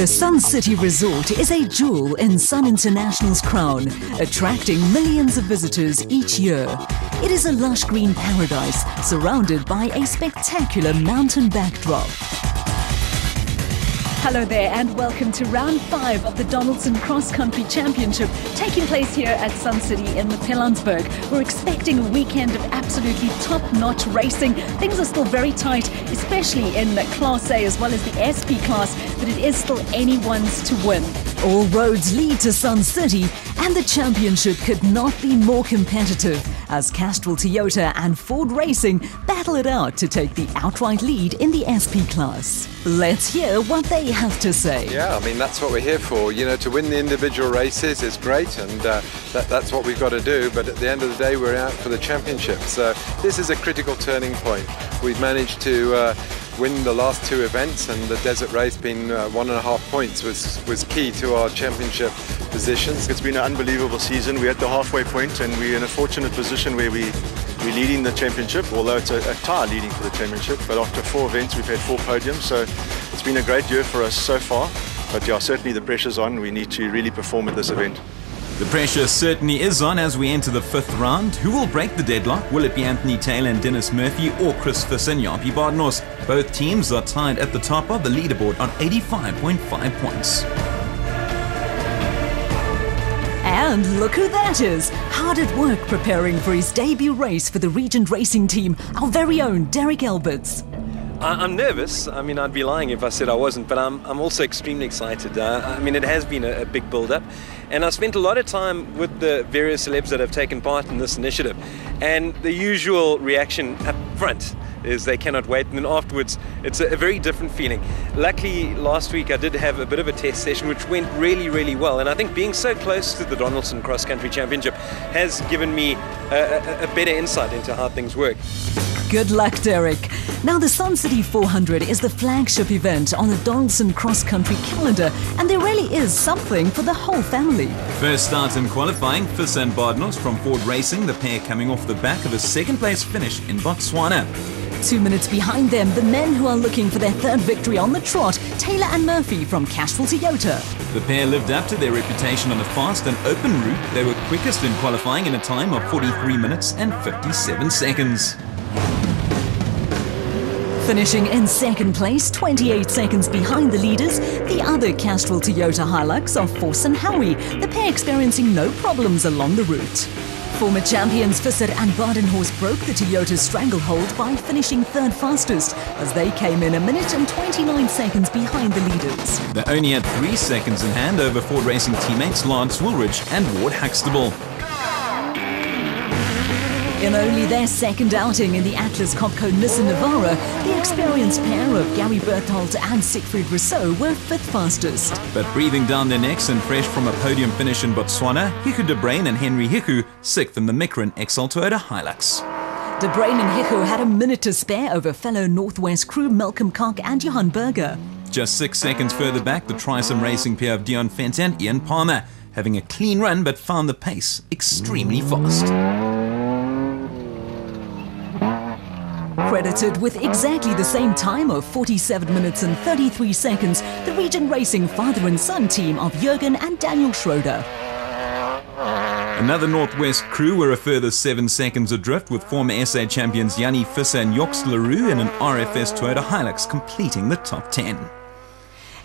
The Sun City Resort is a jewel in Sun International's crown, attracting millions of visitors each year. It is a lush green paradise surrounded by a spectacular mountain backdrop. Hello there and welcome to round 5 of the Donaldson Cross Country Championship taking place here at Sun City in Pilanesberg. We're expecting a weekend of absolutely top-notch racing. Things are still very tight, especially in Class A as well as the SP class, but it is still anyone's to win. All roads lead to Sun City and the championship could not be more competitive as Castrol Toyota and Ford Racing battle it out to take the outright lead in the SP class. Let's hear what they have to say. Yeah, I mean, that's what we're here for. You know, to win the individual races is great, and that's what we've got to do. But at the end of the day, we're out for the championship. So this is a critical turning point. We've managed to win the last 2 events, and the desert race being 1.5 points was key to our championship positions. It's been an unbelievable season. We're at the halfway point, and we're in a fortunate position where we're leading the championship, although it's a tie leading for the championship. But after 4 events, we've had 4 podiums, so it's been a great year for us so far. But yeah, certainly the pressure's on. We need to really perform at this event. The pressure certainly is on as we enter the 5th round. Who will break the deadlock? Will it be Anthony Taylor and Dennis Murphy or Chris Visser and Japie Badenhorst? Both teams are tied at the top of the leaderboard on 85.5 points. And look who that is, hard at work preparing for his debut race for the Regent Racing team, our very own Derek Alberts. I'm nervous. I mean, I'd be lying if I said I wasn't, but I'm also extremely excited. I mean, it has been a big build-up, and I've spent a lot of time with the various celebs that have taken part in this initiative, and the usual reaction up front is they cannot wait, and then afterwards it's a very different feeling. Luckily, last week I did have a bit of a test session which went really well, and I think being so close to the Donaldson Cross Country Championship has given me a better insight into how things work. Good luck, Derek. Now, the Sun City 400 is the flagship event on the Donaldson Cross Country calendar, and there really is something for the whole family. First start in qualifying, Visser and Badenhorst from Ford Racing, the pair coming off the back of a 2nd place finish in Botswana. 2 minutes behind them, the men who are looking for their 3rd victory on the trot, Taylor and Murphy from Castrol Toyota. The pair lived up to their reputation on a fast and open route. They were quickest in qualifying in a time of 43 minutes and 57 seconds. Finishing in 2nd place, 28 seconds behind the leaders, the other Castrol Toyota Hilux of Force and Howie, the pair experiencing no problems along the route. Former champions Visser and Badenhorst broke the Toyota's stranglehold by finishing 3rd fastest, as they came in 1 minute and 29 seconds behind the leaders. They only had 3 seconds in hand over Ford Racing teammates Lance Woolridge and Ward Huxtable. In only their 2nd outing in the Atlas Copco Nissan Navara, the experienced pair of Gary Bertholdt and Siegfried Rousseau were 5th fastest. But breathing down their necks and fresh from a podium finish in Botswana, Hiku de Bruin and Henry Hiku 6th in the Micron XL Toyota Hilux. De Bruin and Hiku had a minute to spare over fellow Northwest crew Malcolm Koch and Johan Berger. Just 6 seconds further back, the Trisom Racing pair of Dion Fenton and Ian Palmer, having a clean run but found the pace extremely fast. Credited with exactly the same time of 47 minutes and 33 seconds, the Regent Racing father and son team of Jürgen and Daniel Schroeder. Another Northwest crew were a further 7 seconds adrift, with former SA champions Jannie Visser and Joks Leroux in an RFS Toyota Hilux completing the top 10.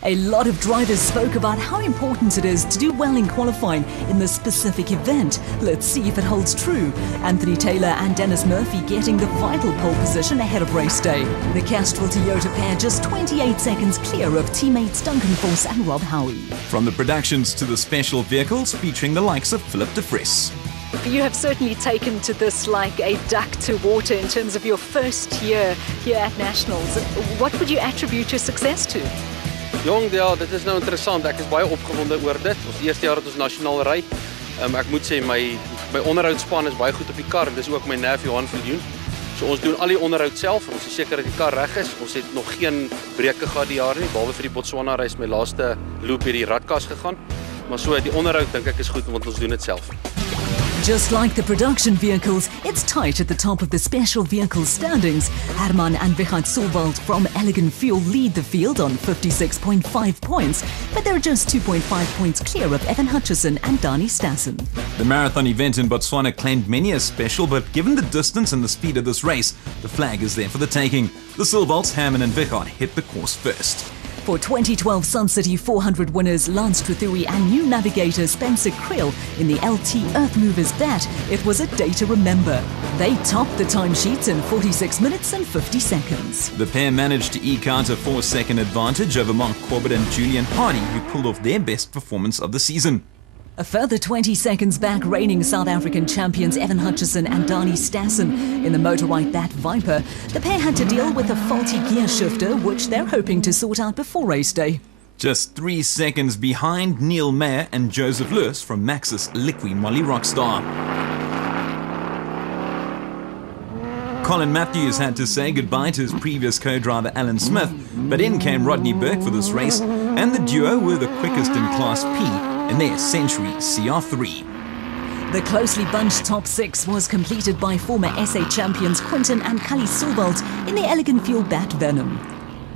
A lot of drivers spoke about how important it is to do well in qualifying in this specific event. Let's see if it holds true. Anthony Taylor and Dennis Murphy getting the vital pole position ahead of race day. The Castrol Toyota pair just 28 seconds clear of teammates Duncan Force and Rob Howie. From the productions to the special vehicles featuring the likes of Philip de Vries. You have certainly taken to this like a duck to water in terms of your 1st year here at Nationals. What would you attribute your success to? Jong, ja, dit is nou interessant. Ek is baie opgewonde oor dit. Ons eerste jaar dat ons nasionaal ry. Ek moet sê my onderhoudspan is baie goed op die kar en dis ook my neef Johan Viljoen. So ons doen al die onderhoud self. Ons is seker dat die kar reg is. Ons het nog geen breuke gehad die jaar nie, behalwe vir die Botswana reis my laaste loop hierdie radkas gegaan. Maar so die onderhoud dink ek is goed want ons doen dit self. Just like the production vehicles, it's tight at the top of the special vehicle standings. Herman and Wichert Solwald from Elegant Fuel lead the field on 56.5 points, but they're just 2.5 points clear of Evan Hutchison and Dani Stassen. The marathon event in Botswana claimed many as special, but given the distance and the speed of this race, the flag is there for the taking. The Solwalds, Herman and Wichert hit the course first. For 2012 Sun City 400 winners Lance Trethewey and new navigator Spencer Creel in the LT Earth Movers bat, it was a day to remember. They topped the timesheets in 46 minutes and 50 seconds. The pair managed to eke out a 4-second advantage over Mark Corbett and Julian Hardy, who pulled off their best performance of the season. A further 20 seconds back, reigning South African champions Evan Hutchison and Dani Stassen in the Motorrite Bat Viper. The pair had to deal with a faulty gear shifter, which they're hoping to sort out before race day. Just 3 seconds behind Neil Mayer and Joseph Lewis from Maxus Liqui Moly Rockstar. Colin Matthews had to say goodbye to his previous co-driver Alan Smith, but in came Rodney Burke for this race, and the duo were the quickest in Class P in their Century CR3. The closely bunched top 6 was completed by former SA champions Quinton and Kali Solwald in the Elegant Fuel Bat Venom.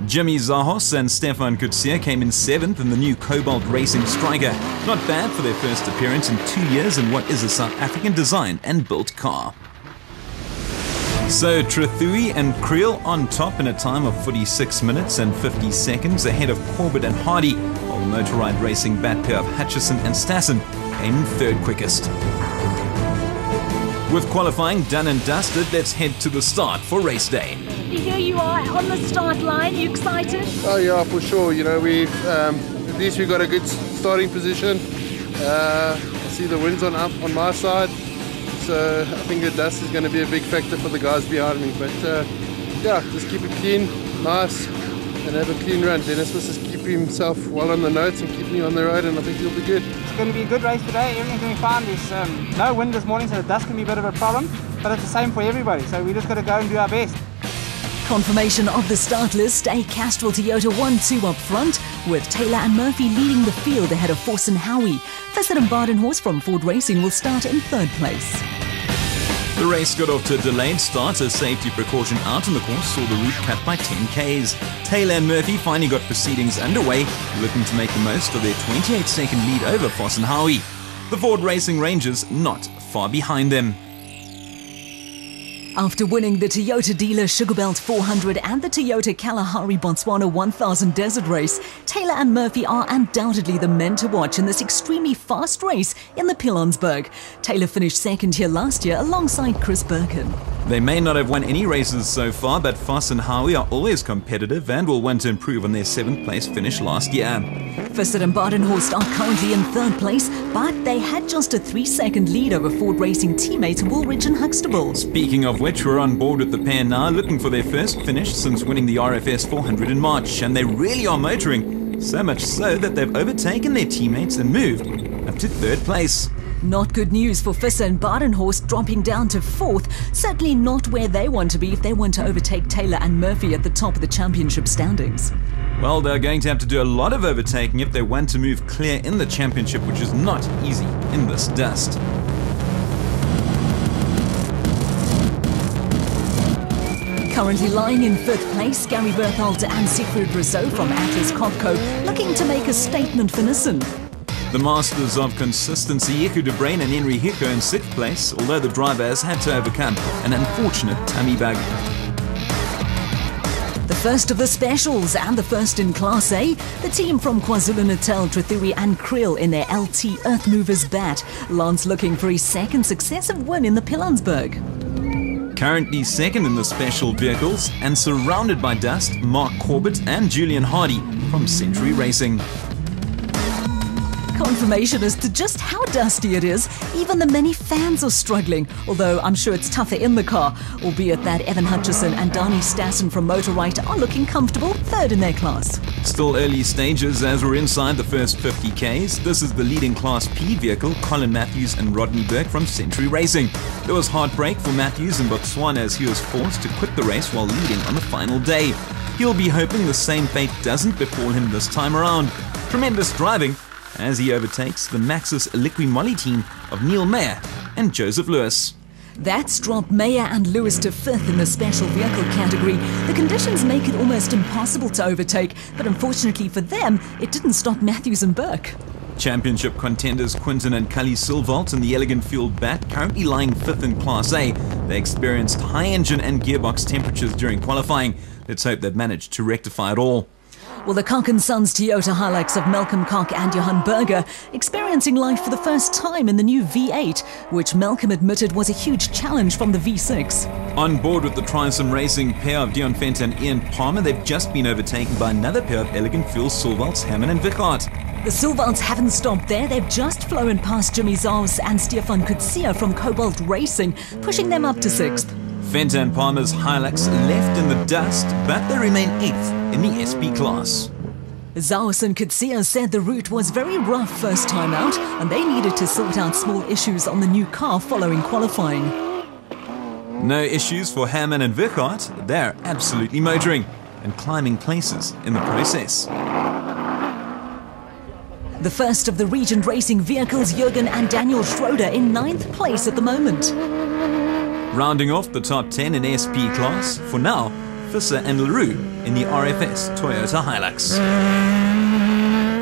Jimmy Zahos and Stefan Kutsia came in 7th in the new Cobalt Racing Striker. Not bad for their first appearance in 2 years in what is a South African designed and built car. So Trethewey and Creel on top in a time of 46 minutes and 50 seconds ahead of Corbett and Hardy, while the Motorride Racing bat pair of Hutchison and Stassen came in 3rd quickest. With qualifying done and dusted, let's head to the start for race day. Here you are on the start line. You excited? Oh yeah, for sure. You know, we've at least we've got a good starting position. I see the wind's on my side. So I think the dust is going to be a big factor for the guys behind me. But yeah, just keep it clean, nice, and have a clean run. Dennis must just keep himself well on the notes and keep me on the road, and I think he'll be good. It's going to be a good race today. Everything's going to be fine. There's no wind this morning, so the dust can be a bit of a problem. But it's the same for everybody, so we just got to go and do our best. Confirmation of the start list, a Castrol Toyota 1-2 up front, with Taylor and Murphy leading the field ahead of Force and Howie. Visser and Badenhorst from Ford Racing will start in 3rd place. The race got off to a delayed start as safety precaution out on the course saw the route cut by 10 Ks. Taylor and Murphy finally got proceedings underway, looking to make the most of their 28-second lead over Foss and Howie. The Ford Racing Rangers not far behind them. After winning the Toyota Dealer Sugarbelt 400 and the Toyota Kalahari Botswana 1000 Desert Race, Taylor and Murphy are undoubtedly the men to watch in this extremely fast race in the Pilanesberg. Taylor finished 2nd here last year alongside Chris Birkin. They may not have won any races so far, but Foss and Howie are always competitive and will want to improve on their 7th place finish last year. Visser and Badenhorst are currently in 3rd place, but they had just a 3-second lead over Ford Racing teammates Woolridge and Huxtable. Speaking of which, we're on board with the pair now, looking for their first finish since winning the RFS 400 in March, and they really are motoring, so much so that they've overtaken their teammates and moved up to 3rd place. Not good news for Visser and Badenhorst, dropping down to 4th. Certainly not where they want to be if they want to overtake Taylor and Murphy at the top of the championship standings. Well, they're going to have to do a lot of overtaking if they want to move clear in the championship, which is not easy in this dust. Currently lying in 5th place, Gary Berthold and Siegfried Rousseau from Atlas Copco, looking to make a statement for Nissan. The masters of consistency, Iku de Bruin and Henry Hicko in 6th place, although the driver has had to overcome an unfortunate tummy bug. The first of the specials and the first in Class A, the team from KwaZulu-Natal, Trethewey and Creel in their LT Earth Movers bat. Lance looking for his 2nd successive win in the Pilanesberg. Currently 2nd in the special vehicles and surrounded by dust, Mark Corbett and Julian Hardy from Century Racing. Confirmation as to just how dusty it is. Even the many fans are struggling, although I'm sure it's tougher in the car, albeit that Evan Hutchison and Dani Stassen from Motorrite are looking comfortable, 3rd in their class. Still early stages as we're inside the first 50 Ks. This is the leading Class P vehicle, Colin Matthews and Rodney Burke from Century Racing. There was heartbreak for Matthews in Botswana as he was forced to quit the race while leading on the final day. He'll be hoping the same fate doesn't befall him this time around. Tremendous driving as he overtakes the Maxus Liqui Moly team of Neil Mayer and Joseph Lewis. That's dropped Meyer and Lewis to 5th in the special vehicle category. The conditions make it almost impossible to overtake, but unfortunately for them, it didn't stop Matthews and Burke. Championship contenders Quinton and Cully Silvalt in the Elegant Fueled Bat currently lying 5th in Class A. They experienced high engine and gearbox temperatures during qualifying. Let's hope they've managed to rectify it all. Well, the Koch & Sons Toyota Hilux of Malcolm Koch and Johan Berger experiencing life for the first time in the new V8, which Malcolm admitted was a huge challenge from the V6. On board with the Trisom Racing pair of Dion Fenter and Ian Palmer, they've just been overtaken by another pair of Elegant Fuel Silvalts, Hammond and Vickart. The Silvalts haven't stopped there. They've just flown past Jimmy Zaus and Stefan Kutsia from Cobalt Racing, pushing them up to 6th. Fenter and Palmer's Hilux left in the dust, but they remain 8th in the SP class. Zaus and Kutsia said the route was very rough first time out, and they needed to sort out small issues on the new car following qualifying. No issues for Hammond and Vickart. They're absolutely motoring and climbing places in the process. The first of the Regent Racing vehicles, Jürgen and Daniel Schroeder, in 9th place at the moment. Rounding off the top 10 in SP class, for now, Visser and LaRue in the RFS Toyota Hilux.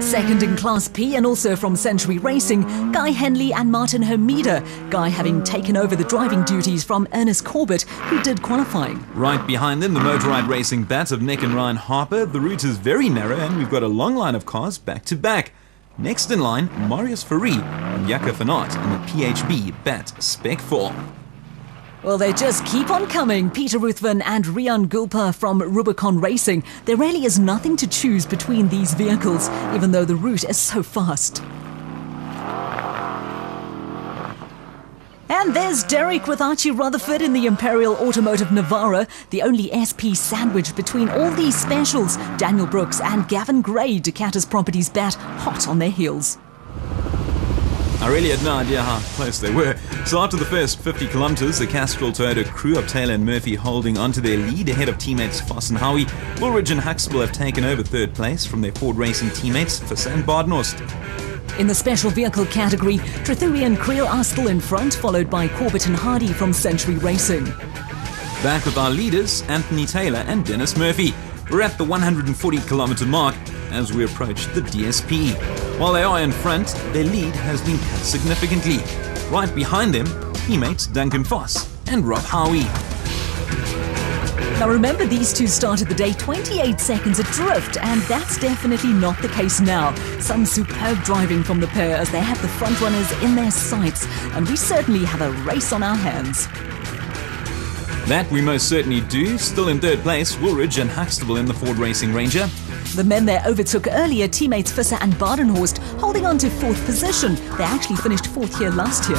Second in Class P and also from Century Racing, Guy Henley and Martin Hermida, Guy having taken over the driving duties from Ernest Corbett, who did qualifying. Right behind them, the Motorride Racing bat of Nick and Ryan Harper. The route is very narrow and we've got a long line of cars back to back. Next in line, Marius Ferry and Jaco van Aert in the PHB bat Spec 4. Well, they just keep on coming. Peter Ruthven and Rian Gulpa from Rubicon Racing. There really is nothing to choose between these vehicles, even though the route is so fast. And there's Derek with Archie Rutherford in the Imperial Automotive Navara, the only SP sandwich between all these specials. Daniel Brooks and Gavin Gray, Ducatis Properties bat, hot on their heels. I really had no idea how close they were. So after the first 50 kilometers, the Castrol Toyota crew of Taylor and Murphy holding onto their lead ahead of teammates Foss and Howie. Woolridge and Huxtable have taken over 3rd place from their Ford Racing teammates Visser and Badenhorst. In the special vehicle category, Trethuri and Creel are still in front, followed by Corbett and Hardy from Century Racing. Back with our leaders, Anthony Taylor and Dennis Murphy. We're at the 140-kilometer mark as we approach the DSP. While they are in front, their lead has been cut significantly. Right behind them, teammates Duncan Foss and Rob Howie. Now remember, these two started the day 28 seconds adrift, and that's definitely not the case now. Some superb driving from the pair as they have the front runners in their sights, and we certainly have a race on our hands. That we most certainly do. Still in 3rd place, Woolridge and Huxtable in the Ford Racing Ranger. The men they overtook earlier, teammates Visser and Badenhorst, holding on to 4th position. They actually finished 4th here last year.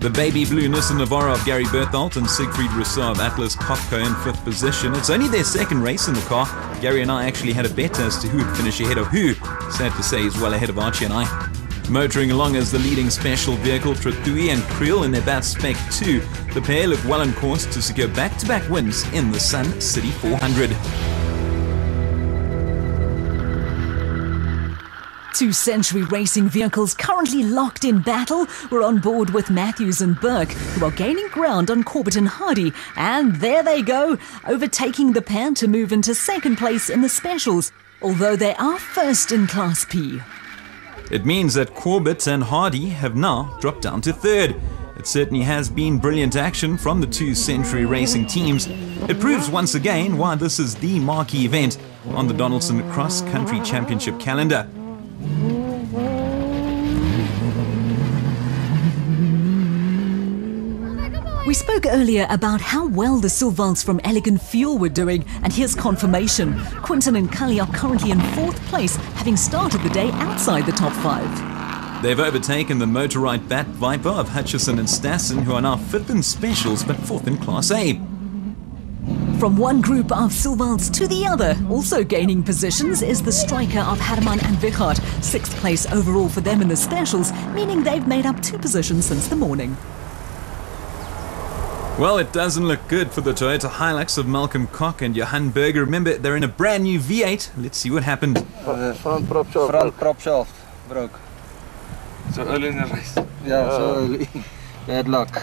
The baby blue Nissan Navara of Gary Bertholt and Siegfried Rousseau of Atlas Copco in 5th position. It's only their 2nd race in the car. Gary and I actually had a bet as to who would finish ahead of who. Sad to say he's well ahead of Archie and I. Motoring along as the leading special vehicle, Trethuri and Creel in their bat Spec 2. The pair look well on course to secure back-to-back wins in the Sun City 400. Two Century Racing vehicles currently locked in battle. We're on board with Matthews and Burke, who are gaining ground on Corbett and Hardy. And there they go, overtaking the pair to move into 2nd place in the specials, although they are 1st in Class P. It means that Corbett and Hardy have now dropped down to 3rd. It certainly has been brilliant action from the two Century Racing teams. It proves once again why this is the marquee event on the Donaldson Cross Country Championship calendar. We spoke earlier about how well the Silvalts from Elegant Fuel were doing, and here's confirmation. Quinton and Cully are currently in 4th place, having started the day outside the top 5. They've overtaken the Motorride Bat Viper of Hutchison and Stassen, who are now 5th in specials but 4th in Class A. From one group of Silvalts to the other, also gaining positions, is the striker of Herman and Vickart. 6th place overall for them in the specials, meaning they've made up 2 positions since the morning. Well, it doesn't look good for the Toyota Hilux of Malcolm Koch and Johan Berger. Remember, they're in a brand new V8. Let's see what happened. Front prop shaft broke. So early in the race. Yeah, so early. Bad luck. Do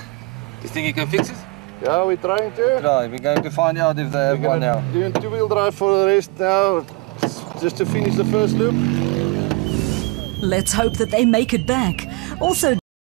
you think you can fix it? Yeah, we're trying to. Try. We're going to find out if they have one now. Doing two-wheel drive for the rest now, just to finish the first loop. Let's hope that they make it back. Also,